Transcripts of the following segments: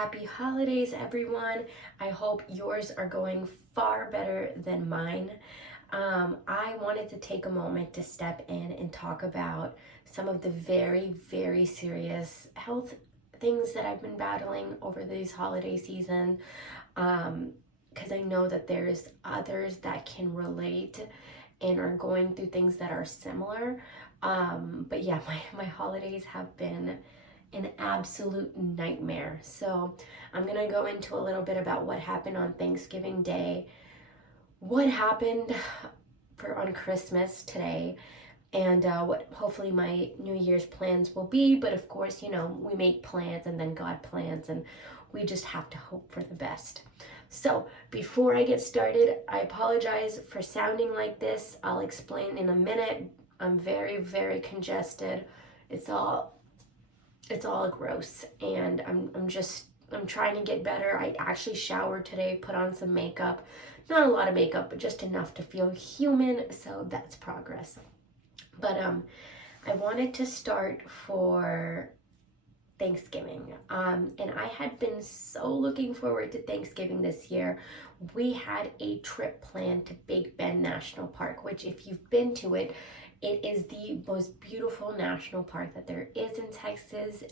Happy holidays, everyone. I hope yours are going far better than mine. I wanted to take a moment to step in and talk about some of the very serious health things that I've been battling over these holiday season. Because I know that there's others that can relate and are going through things that are similar. But yeah, my holidays have been an absolute nightmare. So I'm gonna go into a little bit about what happened on Thanksgiving Day, what happened on Christmas today, and what hopefully my New Year's plans will be. But of course, we make plans and then God plans, and we just have to hope for the best. So before I get started, I apologize for sounding like this. I'll explain in a minute. I'm very congested. It's all gross, and I'm trying to get better. I actually showered today, put on some makeup, not a lot of makeup, but just enough to feel human, so that's progress. But I wanted to start for Thanksgiving, and I had been so looking forward to Thanksgiving this year. We had a trip planned to Big Bend National Park, which if you've been to it, it is the most beautiful national park that there is in Texas.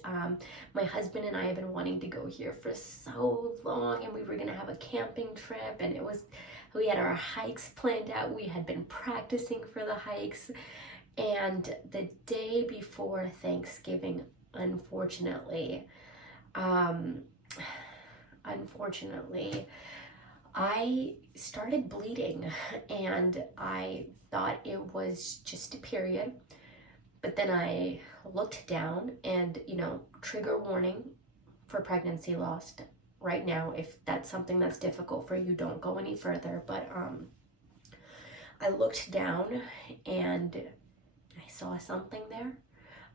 My husband and I have been wanting to go here for so long, and we were gonna have a camping trip, and we had our hikes planned out. We had been practicing for the hikes, and the day before Thanksgiving, unfortunately, I started bleeding, and I thought it was just a period. But then I looked down, and trigger warning for pregnancy loss right now. If that's something that's difficult for you, don't go any further. But I looked down and I saw something there.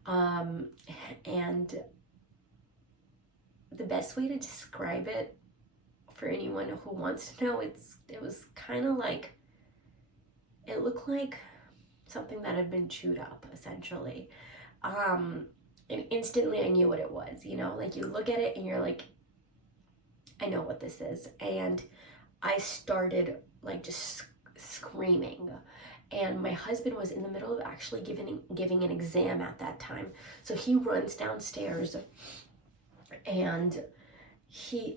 And the best way to describe it for anyone who wants to know, it was kind of like, it looked like something that had been chewed up, essentially. And instantly I knew what it was, like you look at it and you're like, I know what this is. And I started like just screaming. And my husband was in the middle of actually giving an exam at that time. So he runs downstairs, and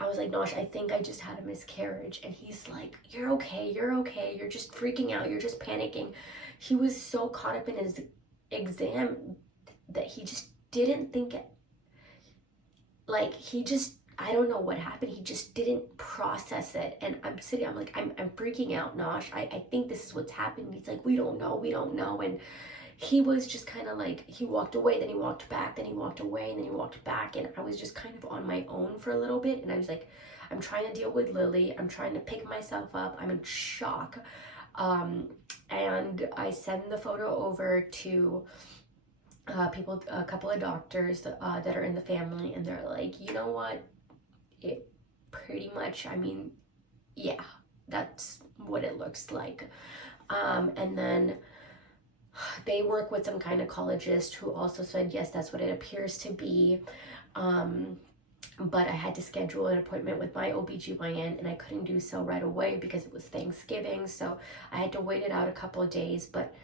I was like, Nosh, I think I just had a miscarriage. And he's like, you're okay, you're just freaking out, you're just panicking. He was so caught up in his exam that he just didn't think it, like I don't know what happened. He just didn't process it. And I'm like, I'm freaking out, Nosh. I think this is what's happened. He's like, we don't know. And he was just kind of like, he walked away, then he walked back, then he walked away, and then he walked back. And I was just kind of on my own for a little bit. And I was like, I'm trying to deal with Lily. I'm trying to pick myself up. I'm in shock. And I send the photo over to a couple of doctors that are in the family. And they're like, you know what? It pretty much, yeah, that's what it looks like. And then they work with some gynecologist who also said, yes, that's what it appears to be. But I had to schedule an appointment with my OBGYN, and I couldn't do so right away because it was Thanksgiving. So I had to wait it out a couple of days. But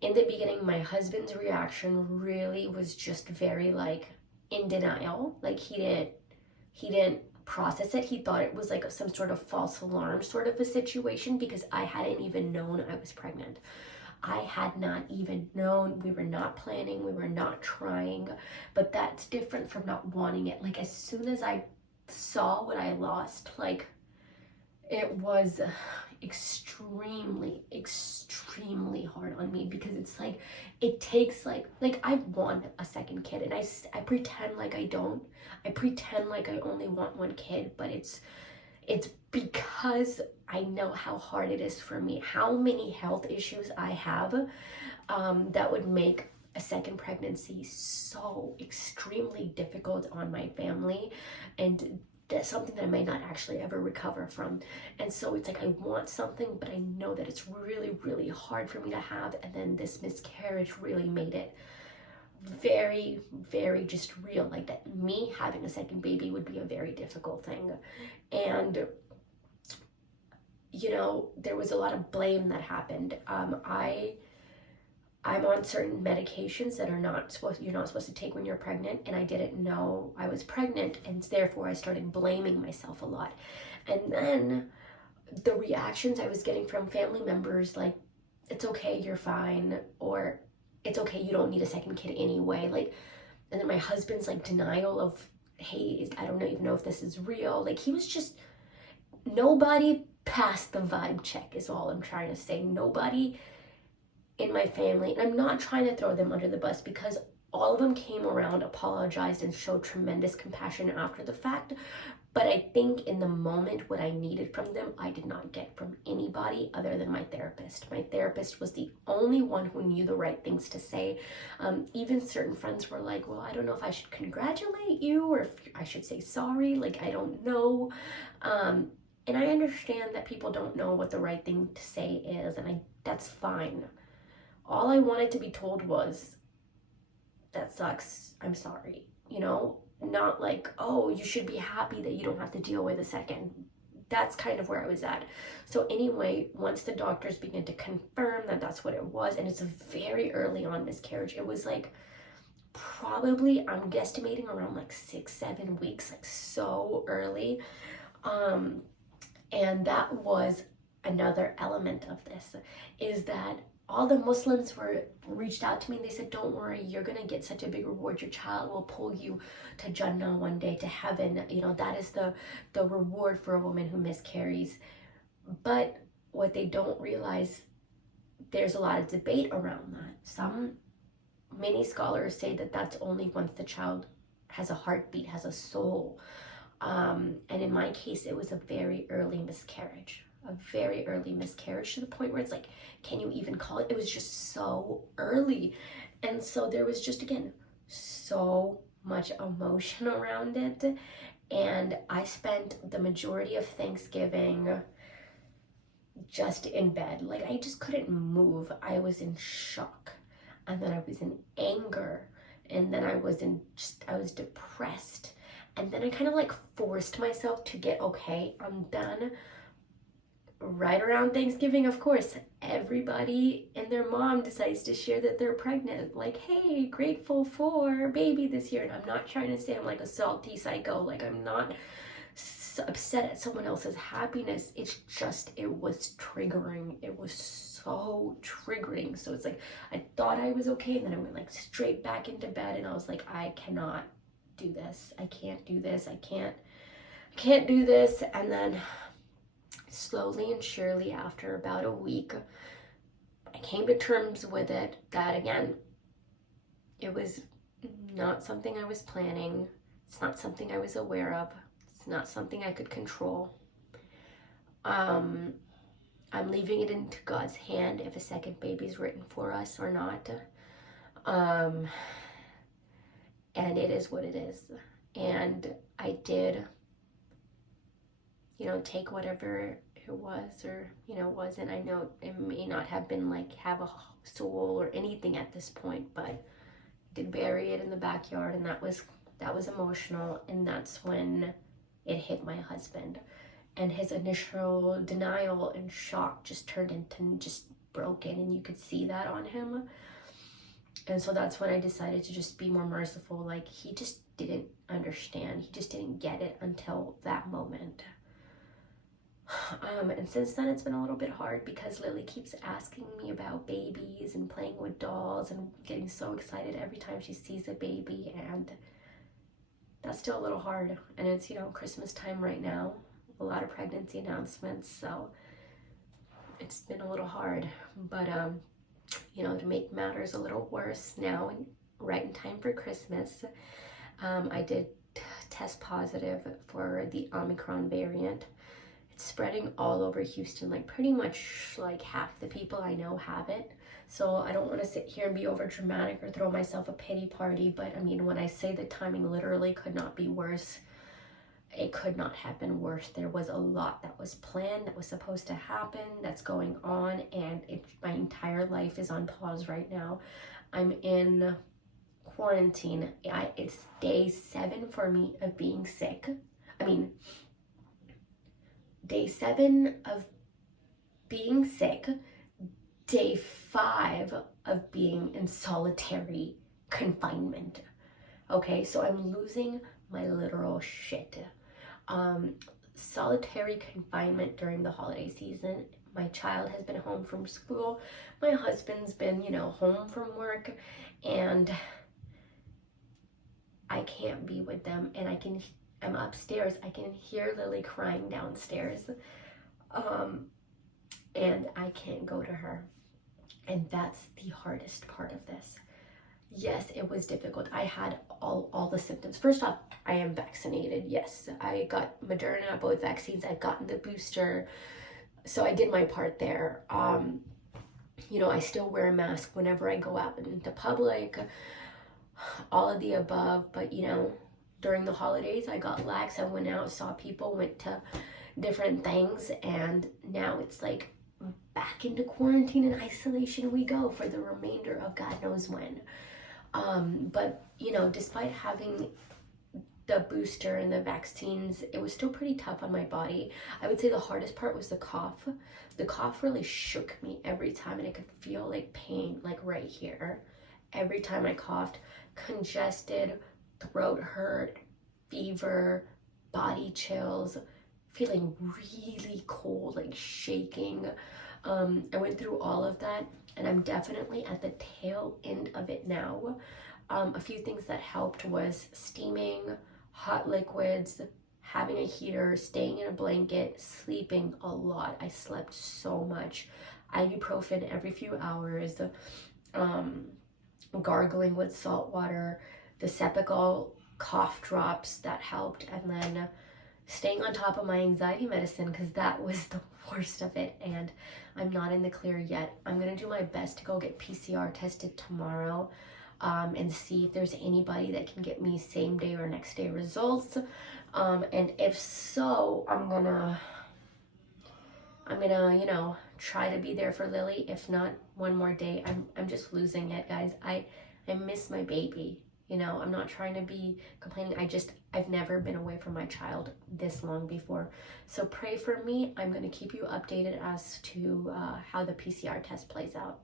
in the beginning, my husband's reaction really was just very like in denial. Like he didn't process it. He thought it was like some sort of false alarm sort of a situation, because I hadn't even known I was pregnant. I had not even known. We were not planning, we were not trying. But that's different from not wanting it. Like as soon as I saw what I lost, like it was extremely hard on me, because it's like it takes like I want a second kid, and I pretend like I don't. I pretend like I only want one kid, but it's because I know how hard it is for me, how many health issues I have, that would make a second pregnancy so extremely difficult on my family, and that's something that I may not actually ever recover from. And so it's like I want something, but I know that it's really hard for me to have. And then this miscarriage really made it very, very just real, like that me having a second baby would be a very difficult thing. And you know, there was a lot of blame that happened. I'm on certain medications that you're not supposed to take when you're pregnant, and I didn't know I was pregnant, and therefore I started blaming myself a lot. And then the reactions I was getting from family members, like, it's okay, you're fine, or it's okay, you don't need a second kid anyway. Like, and then my husband's like denial of, hey, I don't even know if this is real. Like, he was just, nobody passed the vibe check is all I'm trying to say. Nobody in my family, and I'm not trying to throw them under the bus, because all of them came around, apologized, and showed tremendous compassion after the fact. But I think in the moment, what I needed from them, I did not get from anybody other than my therapist. My therapist was the only one who knew the right things to say. Even certain friends were like, well, I don't know if I should congratulate you or if I should say sorry. Like, I don't know. And I understand that people don't know what the right thing to say is, and that's fine. All I wanted to be told was, that sucks, I'm sorry, you know? Not like, oh, you should be happy that you don't have to deal with a second. That's kind of where I was at. So anyway, once the doctors began to confirm that that's what it was, and it's a very early on miscarriage. It was like probably, I'm guesstimating around like 6-7 weeks, like so early. And that was another element of this, is that all the Muslims reached out to me and they said, don't worry, you're going to get such a big reward. Your child will pull you to Jannah one day, to heaven. You know, that is the reward for a woman who miscarries. But what they don't realize, there's a lot of debate around that. Many scholars say that that's only once the child has a heartbeat, has a soul. And in my case, it was a very early miscarriage. A very early miscarriage, to the point where it's like, can you even call it? It was just so early. And so there was just, again, so much emotion around it. And I spent the majority of Thanksgiving just in bed. Like, I just couldn't move. I was in shock. And then I was in anger. And then I was depressed. And then I kind of like forced myself to get okay. I'm done. Right around Thanksgiving, of course, everybody and their mom decides to share that they're pregnant. Like, hey, grateful for baby this year. And I'm not trying to say I'm like a salty psycho. Like, I'm not upset at someone else's happiness. It's just, it was triggering. It was so triggering. So it's like, I thought I was okay. And then I went like straight back into bed. And I was like, I cannot do this. I can't do this. I can't do this. And then slowly and surely, after about a week, I came to terms with it, that again, it was not something I was planning. It's not something I was aware of. It's not something I could control. I'm leaving it into God's hand if a second baby's written for us or not. And it is what it is. And I did, you know, take whatever it was or, you know, wasn't. I know it may not have been like have a soul or anything at this point, but I did bury it in the backyard, and that was emotional. And that's when it hit my husband, and his initial denial and shock just turned into just broken, and you could see that on him. And so that's when I decided to just be more merciful. Like, he just didn't understand. He just didn't get it until that moment. And since then, it's been a little bit hard, because Lily keeps asking me about babies and playing with dolls and getting so excited every time she sees a baby. And that's still a little hard. And it's, you know, Christmas time right now, a lot of pregnancy announcements. So it's been a little hard. But, you know, to make matters a little worse now, right in time for Christmas, I did test positive for the Omicron variant. It's spreading all over Houston. Like, pretty much like half the people I know have it. So I don't want to sit here and be over dramatic or throw myself a pity party, but I mean, when I say the timing literally could not be worse, it could not have been worse. There was a lot that was planned, that was supposed to happen, that's going on, and my entire life is on pause right now. I'm in quarantine. It's day 7 for me of being sick. I mean, day 7 of being sick, day 5 of being in solitary confinement. Okay, so I'm losing my literal shit. Solitary confinement during the holiday season. My child has been home from school. My husband's been, home from work, and I can't be with them. And I'm upstairs. I can hear Lily crying downstairs. And I can't go to her. And that's the hardest part of this. Yes, it was difficult. I had all the symptoms. First off, I am vaccinated. Yes, I got Moderna, both vaccines. I've gotten the booster. So I did my part there. I still wear a mask whenever I go out into public, all of the above. But, during the holidays, I got lax. I went out, saw people, went to different things. And now it's like back into quarantine and isolation we go for the remainder of God knows when. But, despite having the booster and the vaccines, it was still pretty tough on my body. I would say the hardest part was the cough. The cough really shook me every time, and I could feel like pain, like right here. Every time I coughed, congested, throat hurt, fever, body chills, feeling really cold, like shaking. I went through all of that, and I'm definitely at the tail end of it now. A few things that helped was steaming, hot liquids, having a heater, staying in a blanket, sleeping a lot. I slept so much. Ibuprofen every few hours, gargling with salt water, the Cepacol cough drops that helped, and then staying on top of my anxiety medicine, because that was the worst of it, and I'm not in the clear yet. I'm gonna do my best to go get PCR tested tomorrow, and see if there's anybody that can get me same day or next day results. And if so, I'm gonna try to be there for Lily. If not, one more day. I'm just losing it, guys. I miss my baby. I'm not trying to be complaining. I've never been away from my child this long before. So pray for me. I'm going to keep you updated as to how the PCR test plays out.